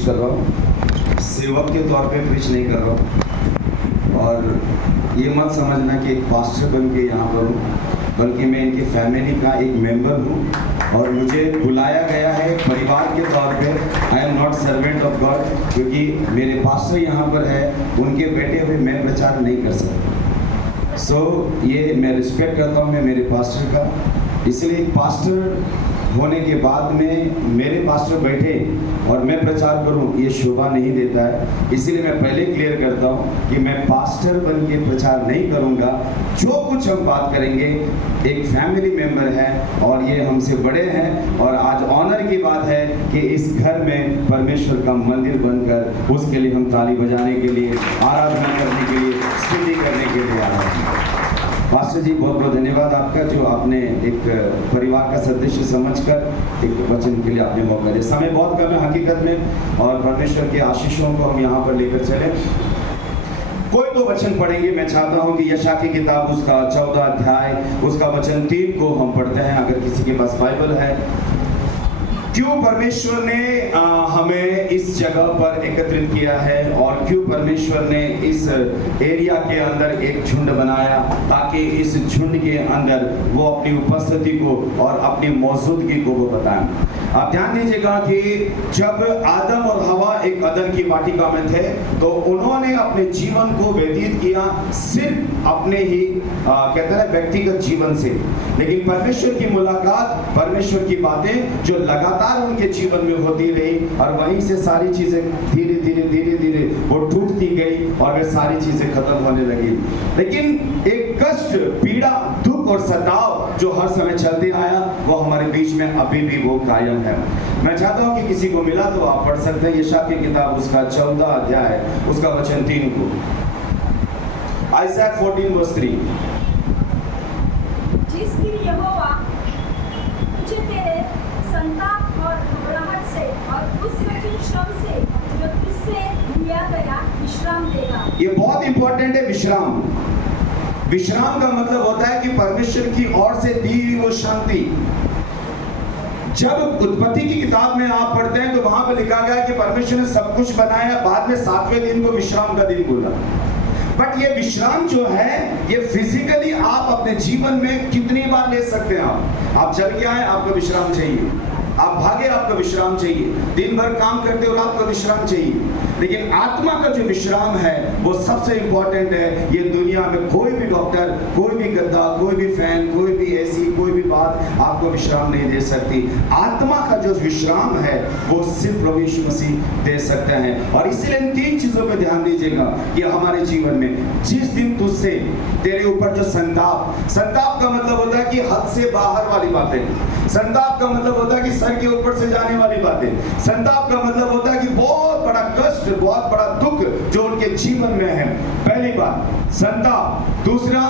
Preach कर रहा हूँ, सेवक के तौर पे प्रीच नहीं कर रहा हूँ। और ये मत समझना कि एक पास्टर बन के यहाँ पर हूँ, बल्कि मैं इनकी फैमिली का एक मेंबर हूँ और मुझे बुलाया गया है परिवार के तौर पे। I am not servant of God, क्योंकि मेरे पास्टर यहाँ पर है, उनके बेटे हुए मैं प्रचार नहीं कर सकता। सो ये मैं रिस्पेक्ट करता हूँ मैं मेरे पास्टर का। इसलिए एक पास्टर होने के बाद में मेरे पास्टर बैठे और मैं प्रचार करूं, ये शोभा नहीं देता है। इसीलिए मैं पहले क्लियर करता हूं कि मैं पास्टर बन के प्रचार नहीं करूंगा। जो कुछ हम बात करेंगे, एक फैमिली मेंबर है और ये हमसे बड़े हैं, और आज ऑनर की बात है कि इस घर में परमेश्वर का मंदिर बनकर उसके लिए हम ताली बजाने के लिए, आराधना करने के लिए, स्तुति करने के लिए आ रहे हैं। पास्टर जी बहुत बहुत धन्यवाद आपका, जो आपने एक परिवार का सदस्य समझकर एक वचन के लिए आपने मौका दिया। समय बहुत कम है हकीकत में, और परमेश्वर के आशीषों को हम यहाँ पर लेकर चले। कोई तो वचन पढ़ेंगे। मैं चाहता हूँ कि यशा की किताब उसका 14 अध्याय उसका वचन 3 को हम पढ़ते हैं, अगर किसी के पास बाइबल है। क्यों परमेश्वर ने हमें इस जगह पर एकत्रित किया है, और क्यों परमेश्वर ने इस एरिया के अंदर एक झुंड बनाया, ताकि इस झुंड के अंदर वो अपनी उपस्थिति को और अपनी मौजूदगी को वो बताएं। आप ध्यान दीजिएगा कि जब आदम और हवा एक अदन की वाटिका में थे, तो उन्होंने अपने जीवन को व्यतीत किया सिर्फ अपने ही कहते हैं व्यक्तिगत जीवन से, लेकिन परमेश्वर की मुलाकात, परमेश्वर की बातें जो लगातार उनके जीवन में होती रही, और वहीं से सारी चीजें धीरे धीरे धीरे धीरे वो टूटती गई और वे सारी चीजें खत्म होने लगी। लेकिन एक कष्ट, पीड़ा, दुख और सताव जो हर समय चलते आया, वो हमारे बीच में अभी भी वो कायम है। मैं चाहता हूं कि किसी को मिला तो आप पढ़ सकते हैं यशा की किताब उसका 14 अध्याय उसका वचन 3 को। आइज़ैक 14:3। जिस दिन यहोवा तुझे तेरे संताप और घबराहट से और उस कठिन श्रम से जो तुझसे लिया गया विश्राम देगा। ये बहुत इंपॉर्टेंट है, विश्राम। विश्राम का मतलब होता है कि परमेश्वर की ओर से दी हुई वो शांति। जब उत्पत्ति की किताब में आप पढ़ते हैं तो वहां पर लिखा गया कि परमेश्वर ने सब कुछ बनाया, बाद में 7वें दिन को विश्राम का दिन बोला। बट ये विश्राम जो है, ये फिजिकली आप अपने जीवन में कितनी बार ले सकते हैं। आप चल के आए, आपको विश्राम चाहिए। आप भागे, आपको विश्राम चाहिए। दिन भर काम करते हो, आपको विश्राम चाहिए। लेकिन आत्मा का जो विश्राम है वो सबसे इंपॉर्टेंट है। ये दुनिया में कोई भी डॉक्टर, कोई भी गद्दा, कोई भी फैन, कोई भी एसी, कोई भी बात आपको विश्राम नहीं दे सकती। आत्मा का जो विश्राम है वो सिर्फ प्रभु यीशु मसीह दे सकते हैं। और इसलिए इन 3 चीजों पे ध्यान दीजिएगा कि हमारे जीवन में जिस दिन तुझसे तेरे ऊपर जो संताप का मतलब होता है कि हद से बाहर वाली बातें। संताप का मतलब होता है कि सर के ऊपर से जाने वाली बातें। संताप का मतलब होता है कि बहुत बड़ा कष्ट, बहुत बड़ा दुख जो उनके जीवन में है। पहली बात संताप, दूसरा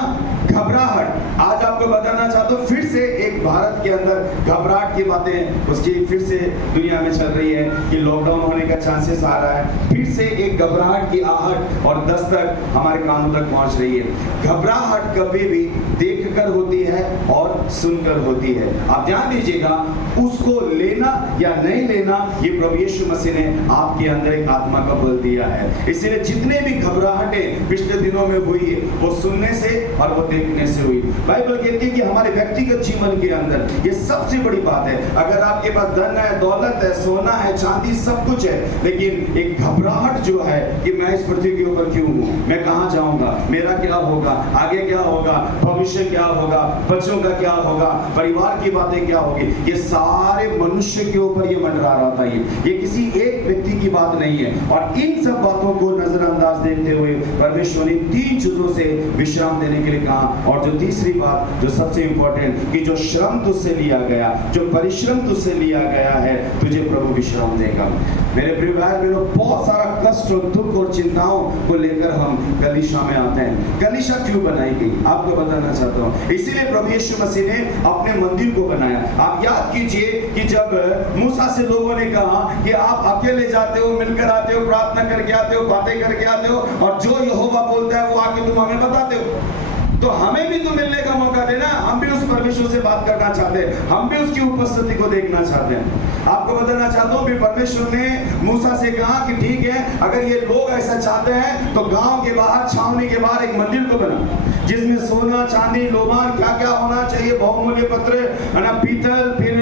घबराहट। आज आपको बताना चाहता हूँ, फिर से एक भारत के अंदर घबराहट की बातें उसकी फिर से दुनिया में चल रही है कि लॉकडाउन होने का चांसेस आ रहा है। फिर से एक घबराहट की आहट और दस्तक हमारे कानों तक पहुंच रही है। घबराहट कभी भी देखकर होती है और सुनकर होती है। आप ध्यान दीजिएगा, उसको लेना या नहीं लेना ये प्रभु यीशु मसीह ने आपके अंदर एक आत्मा का बल दिया है। इसलिए जितने भी घबराहटें पिछले दिनों में हुई है वो सुनने से और वो देखने से हुई। बाइबल कहती है कि हमारे व्यक्तिगत जीवन के अंदर ये सबसे बड़ी बात है। अगर आपके पास धन है, दौलत है, सोना है, चांदी, सब कुछ है, लेकिन एक घबराहट जो है कि मैं इस पृथ्वी के ऊपर क्यों हूँ, मैं कहाँ जाऊंगा, मेरा क्या होगा, आगे क्या होगा, भविष्य क्या होगा, बच्चों का क्या होगा, परिवार की बातें क्या होगी, ये सारे मनुष्य के ऊपर ये मंडरा रहा था। ये किसी एक व्यक्ति की बात नहीं है। और इन सब बातों को नजरअंदाज देखते हुए परमेश्वर ने 3 चीजों से विश्राम देने के लिए कहा। और जो तीसरी बात जो सबसे इंपॉर्टेंट, कि जो श्रम तुझसे लिया गया, जो परिश्रम तुझसे लिया गया है, तुझे प्रभु विश्राम देगा। मेरे प्रिय भाई बहनों, बहुत सारा कष्ट और दुख और चिंताओं को लेकर हम कलीसिया में आते हैं। कलीसिया क्यों बनाई गई आपको बताना चाहता हूँ। इसीलिए प्रभु यीशु मसीह ने अपने मंदिर को बनाया। आप याद कीजिए कि जब मूसा से लोगों ने कहा कि आप अकेले जाते हो, मिलकर आते हो, प्रार्थना करके आते हो, बातें करके आते हो, और जो यहोवा बोलता है वो आके तुम हमें बताते हो। तो हमें भी तो मिलने का मौका देना, हम भी उस परमेश्वर से बात करना चाहते हैं, हम भी उसकी उपस्थिति को देखना चाहते हैं। आपको बताना चाहता हूँ भी परमेश्वर ने मूसा से कहा कि ठीक है, अगर ये लोग ऐसा चाहते हैं तो गांव के बाहर, छावनी के बाहर एक मंदिर को बना जिसमें सोना चांदी लोबान क्या क्या होना चाहिए, बहुमूल्य पत्र है ना, पीतल, फिर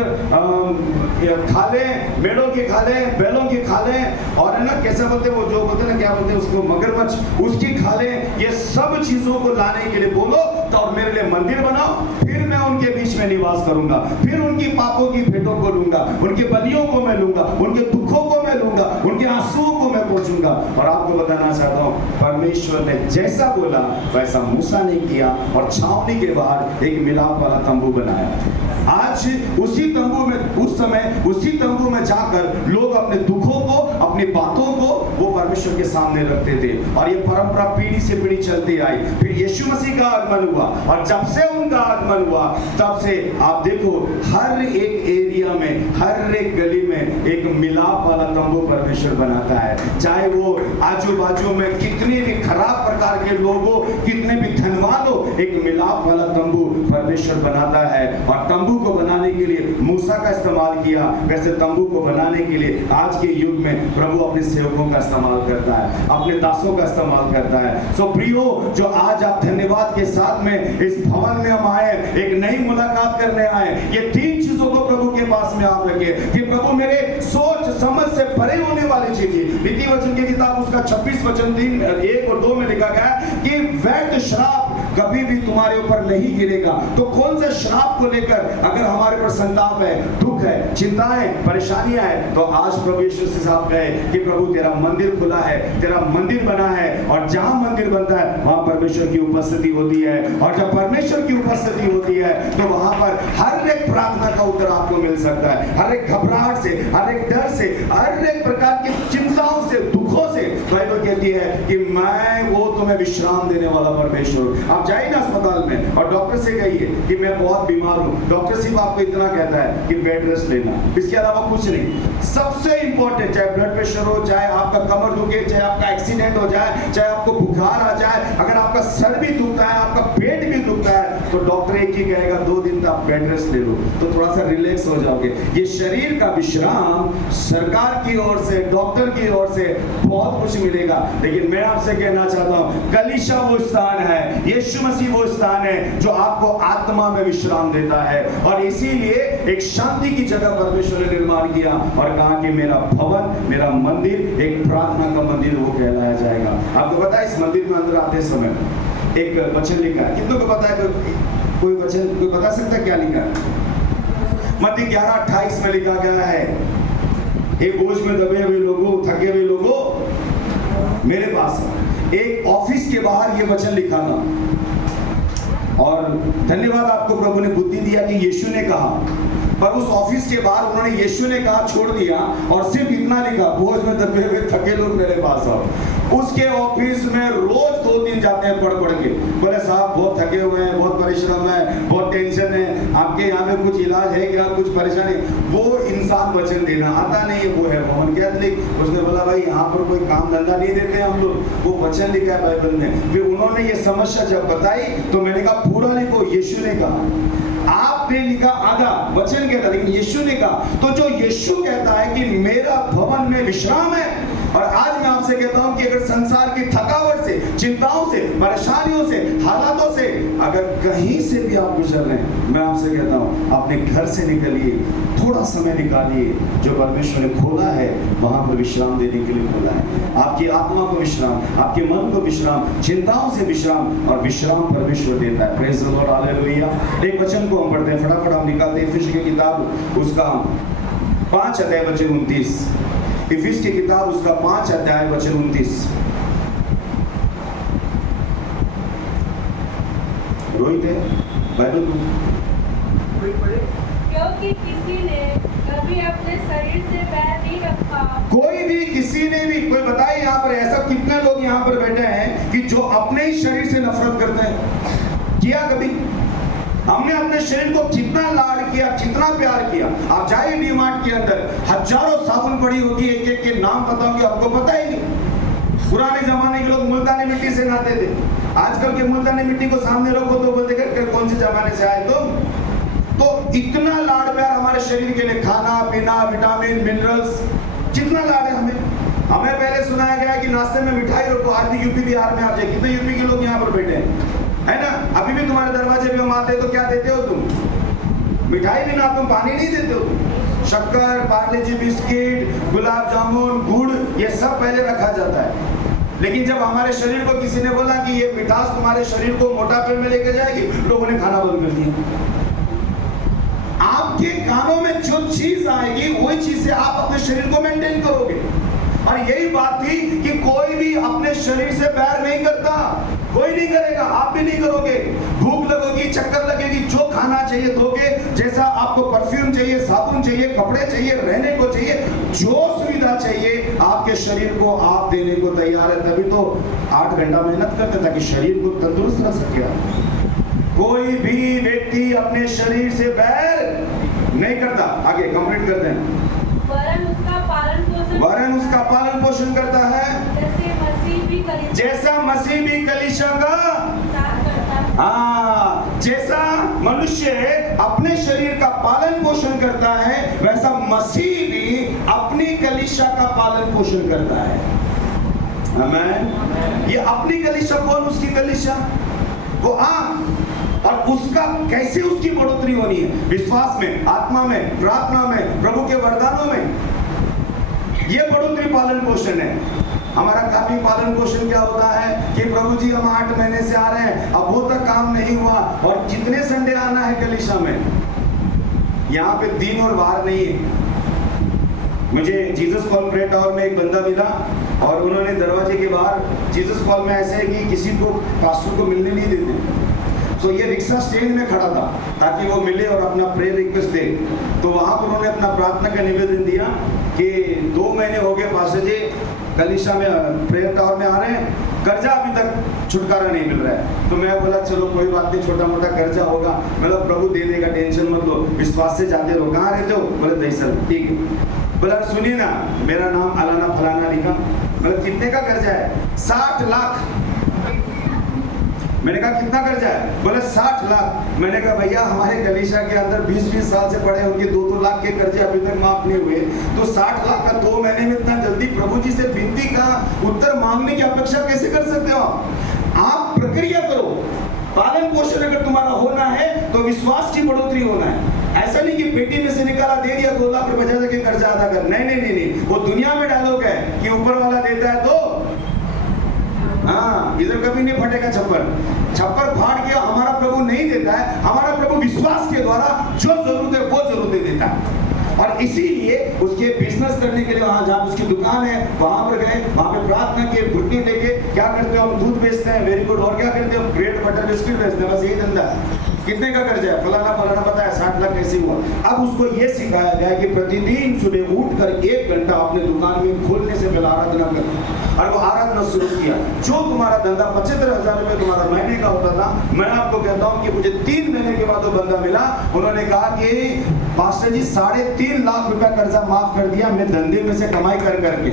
खाले, मेढ़ों की खाले, बैलों की खाले, और है ना कैसे बोलते वो जो बोलते ना क्या बोलते हैं उसको, मगरमच्छ, उसकी खाले, ये सब चीजों को लाने के लिए बोलो तो और मेरे लिए मंदिर बनाओ, फिर मैं उनके बीच में निवास करूंगा, फिर उनकी पापों की भेंटों को लूंगा, उनके बलियों को मैं लूंगा, उनके दुखों को मैं लूंगा, उनके आंसुओं को मैं पहुंचूंगा। और आपको बताना चाहता हूं परमेश्वर ने जैसा बोला वैसा मूसा ने किया और छावनी के बाहर एक मिलाप वाला तंबू बनाया। आज उसी तंबू में, उस समय उसी तंबू में जाकर लोग अपने दुखों को, अपनी बातों को वो परमेश्वर के सामने रखते थे और ये परंपरा पीढ़ी से पीढ़ी चलती आई। फिर यीशु मसीह का आगमन हुआ और जब से उनका आगमन हुआ तब से आप देखो हर एक एरिया में, हर एक गली में एक मिलाप वाला तंबू परमेश्वर बनाता है। चाहे वो आजू बाजू में कितने भी खराब प्रकार के लोग हो, कितने भी धनवान हो, एक मिलाप वाला तंबू परमेश्वर बनाता है। और तंबू को बनाने के लिए मूसा का इस्तेमाल किया, वैसे तंबू को बनाने के लिए आज के युग में प्रभु अपने सेवकों का इस्तेमाल करता है, अपने दासों का इस्तेमाल करता है। सो प्रियो, जो आज आप धन्यवाद के साथ में इस भवन में हम आए, एक नई मुलाकात करने आए, ये तीन चीजों को प्रभु के पास में आप रखे कि प्रभु मेरे सोच समझ से परे होने वाली चीजें। नीति वचन की किताब उसका 26 वचन 3, 1 और 2 में लिखा गया है कि वैध श्राप कभी भी तुम्हारे ऊपर नहीं गिरेगा। तो कौन से श्राप को लेकर अगर हमारे पर संताप है, दुख है, चिंताएं, परेशानियां है, तो आज प्रभु यीशु से साहब कहे कि प्रभु तेरा मंदिर खुला है, तेरा मंदिर बना है, और जहां मंदिर बनता है वहां परमेश्वर की उपस्थिति होती है। और जब परमेश्वर की उपस्थिति होती है तो वहां पर हर एक प्रार्थना का उत्तर आपको मिल सकता है, हर एक घबराहट से, हर एक डर से, हर एक प्रकार की चिंताओं से, दुखों से बाइबल कहती है कि मैं वो तुम्हें विश्राम देने वाला परमेश्वर। आप जाइए ना अस्पताल में और डॉक्टर से कहिए कि मैं बहुत बीमार हूं, डॉक्टर सिर्फ आपको इतना कहता है कि बेड रेस्ट लेना, इसके अलावा कुछ नहीं। सबसे इंपॉर्टेंट, चाहे ब्लड प्रेशर हो, चाहे आपका कमर दुखे, चाहे आपका एक्सीडेंट हो जाए, चाहे आपको बुखार आ जाए, अगर आपका सर भी दुखता है, आपका पेट भी दुखता है, तो डॉक्टर एक ही कहेगा 2 दिन तक बेड रेस्ट ले लो, तो थोड़ा सा रिलैक्स हो जाओगे। ये शरीर का विश्राम सरकार की ओर से, डॉक्टर की ओर से बहुत कुछ मिलेगा। लेकिन मैं आपसे कहना चाहता हूं कलीसिया वो स्थान है, यीशु मसीह वो स्थान है जो आपको आत्मा में विश्राम देता है। और इसीलिए एक शांति की जगह परमेश्वर ने निर्माण किया और कहा कि मेरा भवन, मेरा मंदिर एक प्रार्थना का मंदिर वो कहलाया जाएगा। आपको पता है इस मंदिर में अंदर आते समय एक वचन लिखा है, कितनों को पता है? कोई वचन कोई बता सकता है क्या लिखा है? मत्ती 11:28 में लिखा गया है, हे बोझ में दबे हुए लोगों, थके हुए लोगों मेरे पास। एक ऑफिस के बाहर ये वचन लिखा था और धन्यवाद आपको प्रभु ने बुद्धि दिया कि यीशु ने कहा, पर उस ऑफिस के बाहर उन्होंने यीशु ने कहा छोड़ दिया और सिर्फ इतना लिखा, बोझ में दबे हुए थके लोग मेरे पास आओ। उसके ऑफिस में रोज 2 दिन जाते हैं पढ़ पढ़ के, बोले साहब बहुत थके हुए हैं, बहुत परिश्रम है, बहुत टेंशन है, आपके यहाँ पे कुछ इलाज है क्या, कुछ परेशानी? वो इंसान वचन देना आता नहीं है, वो है रोमन कैथलिक। उसने बोला भाई यहाँ पर कोई काम धंधा नहीं देते हम लोग, वो वचन लिखा है बाइबल में। फिर उन्होंने ये समस्या जब बताई तो मैंने कहा पूरा लिखो, यीशु ने कहा। आपने लिखा आधा, वचन कहता, लेकिन यीशु ने कहा। तो जो यीशु कहता है कि मेरा भवन में विश्राम है, और आज मैं आपसे कहता हूं कि अगर संसार की थकावट से, चिंताओं से, परेशानियों से, हालातों से अगर कहीं से भी आप गुजर रहे हैं, मैं आपसे कहता हूं अपने घर से निकलिए, थोड़ा समय निकालिए, जो परमेश्वर ने खोला है वहां पर विश्राम देने के लिए खोला है। आपकी आत्मा को विश्राम, आपके मन को विश्राम, चिंताओं से विश्राम, और विश्राम परमेश्वर देता है। Praise the Lord, hallelujah. एक वचन को हम पढ़ते हैं, फटाफट हम निकालते हैं इफिसियों की किताब उसका 5 अध्याय वचन 29। इफिस की किताब उसका 5 अध्याय वचन 29। रोहित है बाइबल क्योंकि किसी ने कभी अपने शरीर से बैर नहीं रखा। कोई भी, किसी ने भी, कोई बताए यहाँ पर ऐसा कितने लोग यहाँ पर बैठे हैं कि जो अपने ही शरीर से नफरत करते हैं? किया कभी? हमने अपने शरीर को कितना लाड किया, कितना प्यार किया। आप जाइए डी-मार्ट के अंदर, हजारों साबुन पड़ी होगी, एक एक के नाम पता होंगे, आपको पता ही नहीं। पुराने जमाने के लोग मुल्तानी मिट्टी से नहाते थे, आजकल के मुल्तानी मिट्टी को सामने रखो तो बोलते कर कौन से जमाने से आए तुम। तो इतना लाड प्यार हमारे शरीर के लिए, खाना पीना, विटामिन मिनरल्स, जितना लाड है हमें पहले सुनाया गया कि नाश्ते में मिठाई रखो। आज भी यूपी बिहार में आप जाए, कितने यूपी के लोग यहाँ पर बैठे हैं, है ना। अभी भी तुम्हारे दरवाजे पे हम आते हैं तो क्या देते हो तुम? मिठाई भी ना, तुम पानी नहीं देते हो। शक्कर, पार्ले जी बिस्किट, गुलाब जामुन, गुड़, ये सब पहले रखा जाता है। लेकिन जब हमारे शरीर को किसी ने बोला कि ये मिठास तुम्हारे शरीर को मोटापे में लेके जाएगी, लोगों ने खाना बंद कर दिया। आपके कानों में जो चीज आएगी वही चीज से आप अपने शरीर को मेंटेन करोगे। और यही बात थी कि कोई भी अपने शरीर से बैर नहीं करता, कोई नहीं करेगा, आप भी नहीं करोगे। भूख लगेगी, चक्कर लगेगी, जो खाना चाहिए दोगे, जैसा आपको परफ्यूम चाहिए, साबुन चाहिए, कपड़े चाहिए, रहने को चाहिए, जो सुविधा चाहिए आपके शरीर को आप देने को तैयार है। तभी तो 8 घंटा मेहनत करते ताकि शरीर को तंदुरुस्त रख सके। कोई भी व्यक्ति अपने शरीर से बैर नहीं करता। आगे कंप्लीट करते हैं। वरन उसका पालन पोषण करता है, जैसा मसीह भी कलीसिया का। हाँ, जैसा मनुष्य अपने शरीर का पालन पोषण करता है, वैसा मसीह भी अपनी कलीसिया का पालन पोषण करता है। आमीन। ये अपनी कलीसिया कौन? उसकी कलीसिया, वो और उसका कैसे उसकी बढ़ोतरी होनी है? विश्वास में, आत्मा में, प्रार्थना में, प्रभु के वरदानों में। ये बढ़ोतरी पालन पोषण है। हमारा काफी पालन पोषण क्या होता है कि प्रभु जी हम 8 महीने से आ रहे हैं, अब वो तक काम नहीं हुआ, और कितने संडे आना है कलीसिया में? यहाँ पे दिन और वार नहीं है। मुझे जीसस कॉल प्रे टावर में एक बंदा मिला और उन्होंने दरवाजे के बाहर, जीसस कॉल में ऐसे है कि किसी को पास्टर को मिलने नहीं देते, तो ये रिक्शा स्टैंड में खड़ा था ताकि वो मिले और अपना प्रेयर रिक्वेस्ट दे। तो वहां पर उन्होंने अपना प्रार्थना का निवेदन दिया कि 2 महीने हो गए पास्टर जी कलीसिया में प्रेयर टावर में आ रहे हैं, कर्जा अभी तक छुटकारा नहीं मिल रहा है। तो मैं बोला चलो कोई बात नहीं, छोटा मोटा कर्जा होगा, मतलब प्रभु दे देगा, टेंशन मत लो, विश्वास से जाते रहो। कहाँ रहते हो? बोले दहीसर। ठीक है। बोला सुनिए ना, मेरा नाम अलाना फलाना लिखा। मतलब कितने का कर्जा है? 60 लाख। मैंने कहा कितना कर्जा है? बोले 60 लाख। मैंने कहा भैया हमारे कलीसिया के अंदर 20-20 साल से पड़े उनके 2-2 लाख के कर्जे अभी तक माफ नहीं हुए, तो 60 लाख का 2 महीने में इतना जल्दी प्रभु जी से विनती का उत्तर मांगने की अपेक्षा कैसे कर सकते हो? आप प्रक्रिया करो। पालन पोषण अगर तुम्हारा होना है तो विश्वास की बढ़ोतरी होना है। ऐसा नहीं कि पेटी में से निकाला दे दिया 2 लाख रुपए बजा के कर्जा अदा कर। नहीं, वो दुनिया में डायलॉग है कि ऊपर वाला देता है तो हाँ, इधर कभी नहीं फटेगा छप्पर फाड़ के हमारा प्रभु नहीं देता है। हमारा प्रभु विश्वास के द्वारा जो जरूरत है वो जरूरत देता है। और इसीलिए उसके बिजनेस करने के लिए वहां जहाँ उसकी दुकान है वहां पर गए, वहां पे प्रार्थना किए, घुटने टेके। क्या करते हो? हम दूध बेचते हैं, वेरी गुड। और क्या करते हो? ब्रेड बटर बिस्किट बेचते हैं, बस यही धंधा। कितने का कर्जा है? फलाना बताया 60 लाख कैसे हुआ? अब उसको ये सिखाया गया कि प्रतिदिन सुबह उठकर 1 घंटा अपने दुकान में खोलने से पहले आराधना कर। और वो आराधना शुरू किया। जो तुम्हारा धंधा 75,000 रुपए तुम्हारा महीने का होता था, मैं आपको कहता हूँ कि मुझे 3 महीने के बाद वो बंदा मिला। उन्होंने कहा कि पास्टर जी 3.5 लाख रुपया कर्जा माफ कर दिया मैं धंधे में से कमाई कर करके।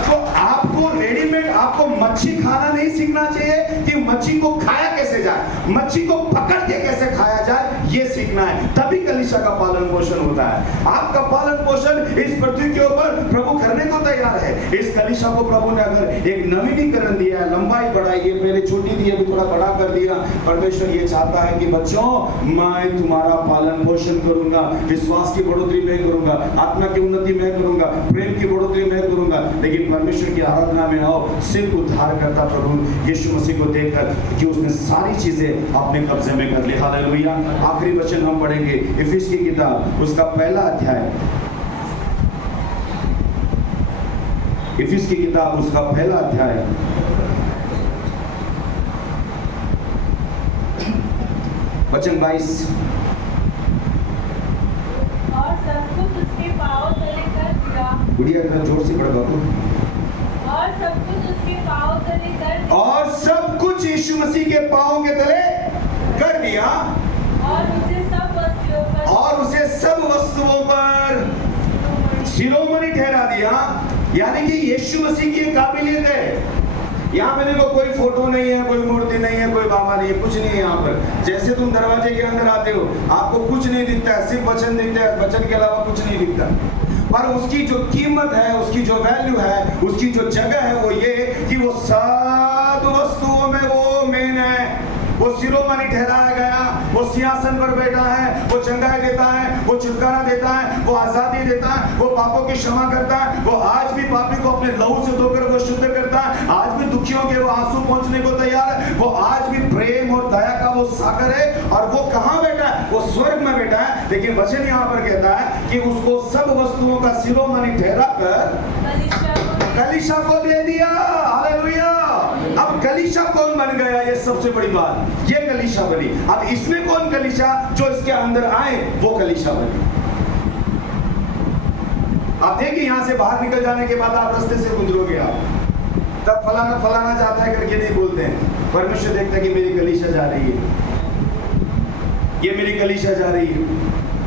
तो आपको रेडीमेड, आपको मच्छी खाना नहीं सीखना चाहिए कि मच्छी को खाया कैसे जाए, मच्छी को पकड़ के कैसे खाया जाए, ये सीखना है। तभी कलीसिया का पालन पोषण होता है। आपका पालन पोषण इस पृथ्वी के ऊपर प्रभु करने को तैयार है। इस कलीसिया को प्रभु ने अगर एक नवीनीकरण दिया है, लंबाई बढ़ाई है, पहले छोटी थी अभी थोड़ा बड़ा कर दिया। परमेश्वर ये चाहता है कि बच्चों मैं तुम्हारा पालन पोषण करूंगा, विश्वास की बढ़ोतरी मैं करूंगा, आत्मा की उन्नति मैं करूंगा, प्रेम की बढ़ोतरी मैं करूंगा। लेकिन परमेश्वर की आराधना में आओ, सिर्फ उद्धार करता प्रभु यीशु मसीह को देखकर कि उसने सारी चीजें अपने कब्जे में कर ली। हालेलुया। आखिरी वचन हम पढ़ेंगे इफिस की किताब उसका 1 अध्याय। इफिस की किताब उसका 1 अध्याय वचन 22। और सब कुछ उसके पांव तले कर दिया। गुड़िया का जोर से पढ़ बाबू। और सब कुछ उसके पांव तले कर दिया। और सब कुछ यीशु मसीह के पांव के तले कर दिया। और उसे सब वस्तुओं पर शिरोमणि ठहरा दिया। यानी कि यीशु मसीह की काबिलियत है यहाँ पे देखो कोई फोटो नहीं है, कोई मूर्ति नहीं है, कोई बाबा नहीं है, कुछ नहीं है यहाँ पर। जैसे तुम दरवाजे के अंदर आते हो आपको कुछ नहीं दिखता है, सिर्फ वचन दिखता है, वचन के अलावा कुछ नहीं दिखता। पर उसकी जो कीमत है, उसकी जो वैल्यू है, उसकी जो जगह है वो ये कि वो सब वस्तुओं में वो मेन है। वो शिरोमणि ठहराया गया, वो सिंहासन पर बैठा है, वो चंगाई देता है, वो छुटकारा देता है, वो आजादी देता है, वो पापों की क्षमा करता है, वो आज भी पापी को अपने लहू से धोकर वो शुद्ध करता है, आज भी दुखियों के वो आंसू पहुंचने को तैयार है, वो आज भी प्रेम और दया का वो सागर है। और वो कहाँ बैठा है? वो स्वर्ग में बैठा है। लेकिन वचन यहाँ पर कहता है कि उसको सब वस्तुओं का शिरोमणि ठहरा कर कलीसिया को दे दिया। हालेलुया। अब कलीसिया कौन बन गया? ये सबसे बड़ी बात, ये कलीसिया बनी। अब इसमें कौन कलीसिया? जो इसके अंदर आए वो कलीसिया बनी। आप देखिए यहां से बाहर निकल जाने के बाद आप रास्ते से गुजरोगे, आप तब फलाना फलाना जाता है करके नहीं बोलते हैं। परमेश्वर देखता है कि मेरी कलीसिया जा रही है, ये मेरी कलीसिया जा रही है,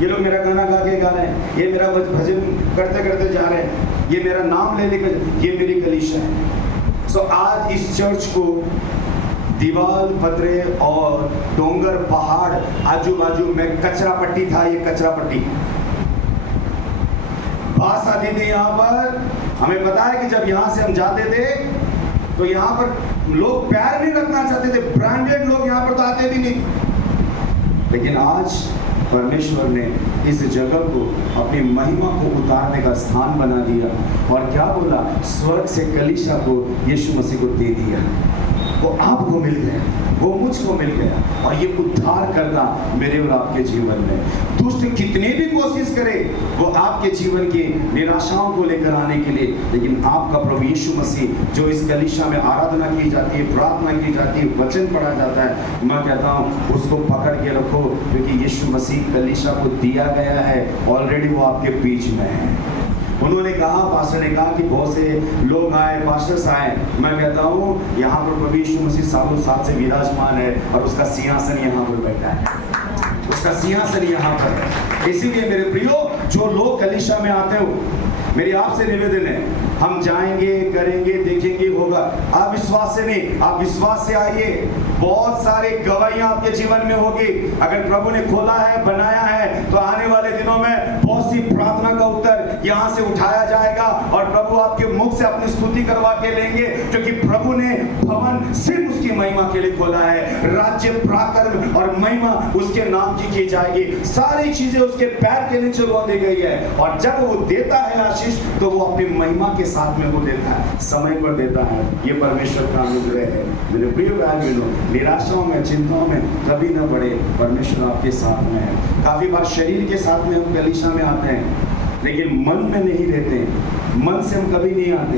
ये लोग मेरा गाना गा के गा रहे हैं, ये मेरा भजन करते करते जा रहे हैं, ये मेरा नाम ले लेकर, ये मेरी कलीसिया है। सो आज इस चर्च को दीवार पतरे और डोंगर पहाड़ आजू बाजू में कचरा पट्टी था, ये कचरा पट्टी बास आती थी। यहाँ पर हमें पता है कि जब यहाँ से हम जाते थे तो यहाँ पर लोग पैर नहीं रखना चाहते थे, ब्रांडेड लोग यहाँ पर तो आते भी नहीं। लेकिन आज परमेश्वर ने इस जगह को अपनी महिमा को उतारने का स्थान बना दिया और क्या बोला? स्वर्ग से कलीसिया को यीशु मसीह को दे दिया। वो आपको मिल गया, वो मुझको मिल गया और ये उद्धार करना मेरे और आपके जीवन में। दुष्ट कितने भी कोशिश करे वो आपके जीवन की निराशाओं को लेकर आने के लिए, लेकिन आपका प्रभु यीशु मसीह जो इस कलीसिया में आराधना की जाती है, प्रार्थना की जाती है, वचन पढ़ा जाता है, मैं कहता हूँ उसको पकड़ के रखो, क्योंकि यीशु मसीह कलीसिया को दिया गया है, ऑलरेडी वो आपके बीच में है। उन्होंने कहा, पास्टर ने कहा कि बहुत से लोग आए, पास्टर्स आए। मैं कहता हूँ यहाँ पर प्रभु यीशु मसीह सालों साल से विराजमान है और उसका सिंहासन यहाँ पर बैठा है, उसका सिंहासन यहाँ पर है। इसीलिए मेरे प्रियो, जो लोग कलीसिया में आते हो, मेरी आपसे निवेदन है, हम जाएंगे, करेंगे, देखेंगे, होगा। आप विश्वास से नहीं, आप विश्वास से आइए। बहुत सारे गवाहियां आपके जीवन में होगी। अगर प्रभु ने खोला है, बनाया है, तो आने वाले दिनों में बहुत सी प्रार्थना का उत्तर यहाँ से उठाया जाएगा और प्रभु आपके मुख से अपनी स्तुति करवा के लेंगे, क्योंकि प्रभु ने भवन सिर्फ उसकी महिमा के लिए खोला है। राज्य, पराक्रम और महिमा उसके नाम की जाएगी। सारी चीजें उसके पैर के नीचे रख दी गई है और जब वो देता है आशीष, तो वो अपनी महिमा के साथ में वो देता है, समय पर देता है। ये परमेश्वर का अनुग्रह है। मेरे प्रिय भाई बहनों, निराशाओं में, चिंताओं में कभी न बढ़े, परमेश्वर आपके साथ में है। काफी बार शरीर के साथ में हम कलीसिया में आते हैं, लेकिन मन में नहीं रहते, मन से हम कभी नहीं आते।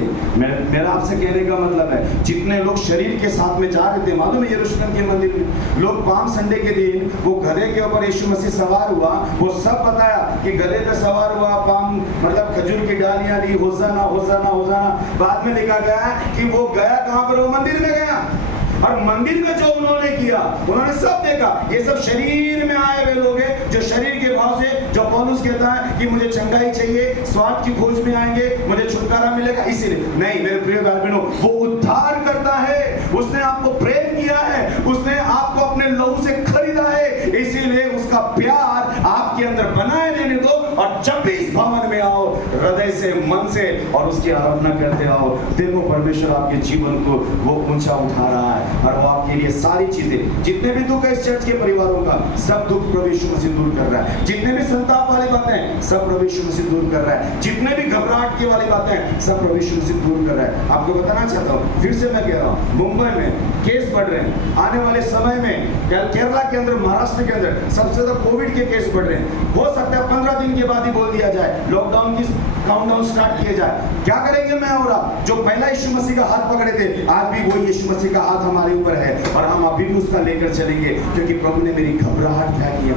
मेरा आपसे कहने का मतलब है, जितने लोग शरीर के साथ में जा रहे थे, मालूम है यरूशलेम के मंदिर में लोग पाम संडे के दिन वो गधे के ऊपर यीशु मसीह सवार हुआ, वो सब बताया कि गधे पे सवार हुआ, पाम मतलब खजूर की डालियां ली, होसाना होसाना होसाना। बाद में लिखा गया कि वो गया कहाँ पर? वो मंदिर में गया और मंदिर में जो उन्होंने किया, उन्होंने सब देखा। ये सब शरीर में आए हुए लोग हैं, जो शरीर के भाव से, जो पौलुस कहता है कि मुझे चंगाई चाहिए, स्वाद की खोज में आएंगे, मुझे छुटकारा मिलेगा। इसीलिए नहीं, मेरे प्रिय भाई बहनों, वो उद्धार करता है। उसने आपको प्रेम किया है, उसने आपको अपने लहू से खरीदा है, इसीलिए उसका प्यार आपके अंदर बनाए रहने दो। और जब भी इस भवन में आओ, हृदय से, मन से और उसकी आराधना करते आओ। देखो परमेश्वर आपके जीवन को वो ऊंचा उठा रहा है और वो आपके लिए सारी चीजें, जितने भी दुख है इस चर्च के परिवारों का, सब दुख प्रभु यीशु मसीह दूर कर रहा है। जितने भी संताप वाली बातें, सब प्रभु यीशु मसीह दूर कर रहा है। जितने भी घबराहट की वाली बातें, सब प्रभु यीशु मसीह दूर कर रहा है। आपको बताना चाहता हूँ, फिर से मैं कह रहा हूँ, मुंबई में केस बढ़ रहे हैं। आने वाले समय में केरला के अंदर, महाराष्ट्र के अंदर सबसे ज्यादा कोविड के केस बढ़ रहे हैं। हो सकता है 15 दिन के बाद ही बोल दिया जाए, लॉकडाउन की काउंटडाउन स्टार्ट किए जाए। क्या करेंगे मैं और आप? जो पहला यीशु मसीह का हाथ पकड़े थे, आज भी वो यीशु मसीह का हाथ हमारे ऊपर है और हम अभी भी उसका लेकर चलेंगे, क्योंकि प्रभु ने मेरी घबराहट क्या किया,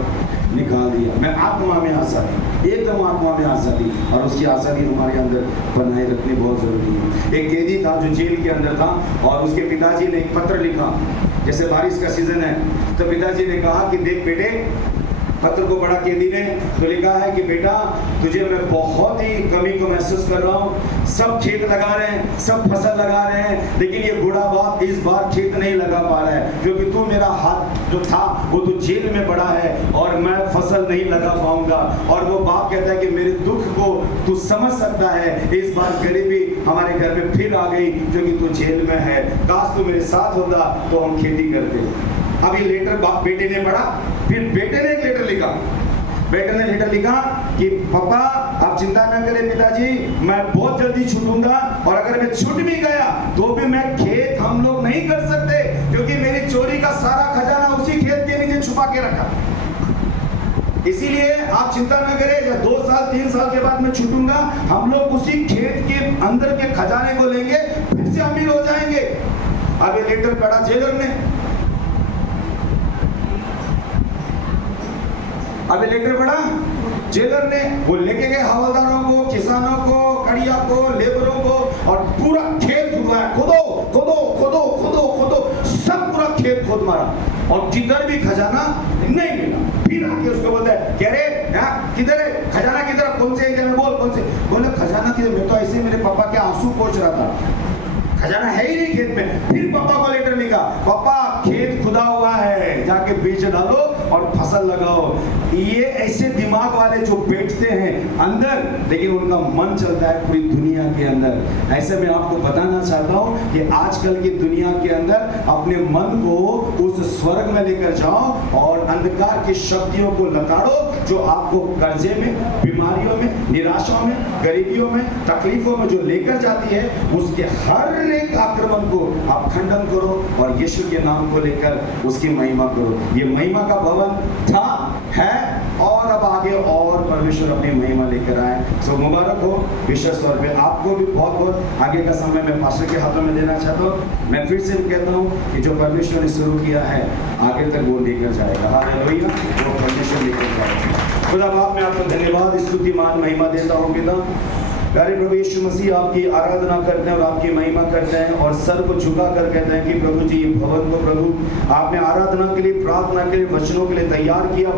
निकाल दिया। मैं आत्मा में आजादी, एकदम आत्मा में आजादी, और उसकी आजादी हमारे अंदर बनाए रखनी बहुत जरूरी है। एक कैदी था जो जेल के अंदर था और उसके पिताजी ने एक पत्र लिखा। जैसे बारिश का सीजन है तो पिताजी ने कहा कि देख बेटे, पत्र को पढ़ा केदी ने तो लिखा है कि बेटा तुझे मैं बहुत ही कमी को महसूस कर रहा हूँ। सब खेत लगा रहे हैं, सब फसल लगा रहे हैं, लेकिन ये बूढ़ा बाप इस बार खेत नहीं लगा पा रहा है क्योंकि तू मेरा हाथ जो था वो तो जेल में पड़ा है और मैं फसल नहीं लगा पाऊंगा। और वो बाप कहता है कि मेरे दुख को तू समझ सकता है, इस बार गरीबी हमारे घर में फिर आ गई क्योंकि तू जेल में है, काश तू मेरे साथ होता तो हम खेती करते। अब ये लेटर बेटे ने पढ़ा, फिर बेटे ने एक लेटर लिखा। बेटे ने लेटर लिखा कि पापा आप चिंता न करें पिताजी, मैं बहुत जल्दी छूटूंगा और अगर मैं छूट भी गया तो भी मैं खेत हम लोग नहीं कर सकते क्योंकि मेरी चोरी का सारा खजाना उसी खेत के नीचे छुपा के रखा। इसीलिए आप चिंता न करें, 2 साल 3 साल के बाद मैं छूटूंगा, हम लोग उसी खेत के अंदर के खजाने को लेंगे, फिर से अमीर हो जाएंगे। अब ये लेटर पढ़ा जेलर ने। अब ये लेटर पढ़ा जेलर ने, वो लेके गए हवलदारों को, किसानों को, कड़िया को, लेबरों को और पूरा खेत खुदवाया, खोदो खोदो खोदो खोदो खोदो, सब पूरा खेत खोद मारा और किधर भी खजाना नहीं मिला। फिर आके उसको बोलता है कह रहे किधर है खजाना, किधर, कौन से एरिया में, बोल कौन से, बोले खजाना किधर, मैं तो ऐसे मेरे पापा के आंसू पोंछ रहा था, खजाना है ही नहीं खेत में। फिर पापा को लेटर लिखा, पापा खेत खुदा हुआ है, जाके बीज डालो और फसल लगाओ। ये ऐसे दिमाग वाले जो बैठते हैं अंदर लेकिन उनका मन चलता है पूरी दुनिया के अंदर। ऐसे मैं आपको बताना चाहता हूँ कि आजकल की दुनिया के अंदर अपने मन को उस स्वर्ग में लेकर जाओ और अंधकार की शक्तियों को लताड़ो जो आपको कर्जे में, बीमारियों में, निराशाओं में, गरीबियों में, तकलीफों में जो लेकर जाती है, उसके हर एक आक्रमण को आप खंडन करो और यीशु के नाम को लेकर उसकी महिमा करो। ये महिमा का भवन था, है और अब आगे और परमेश्वर अपनी महिमा लेकर आए। सो मुबारक हो विशेष तौर पे आपको भी बहुत बहुत। आगे का समय मैं पास्टर के हाथों में देना चाहता हूँ। मैं फिर से कहता हूँ कि जो परमेश्वर ने शुरू किया है आगे तक वो लेकर जाएगा। हालेलुया, वो परमेश्वर लेकर जाएगा। खुदा बाप मैं आपको धन्यवाद, स्तुति, मान, महिमा देता हूँ पिता। प्यारे प्रभु यीशु मसीह आपकी आराधना करते हैं और आपकी महिमा करते हैं और सर को झुका कर कहते हैं कि प्रभु जी ये भवन को प्रभु आपने आराधना के लिए, प्रार्थना के लिए, वचनों के लिए तैयार किया।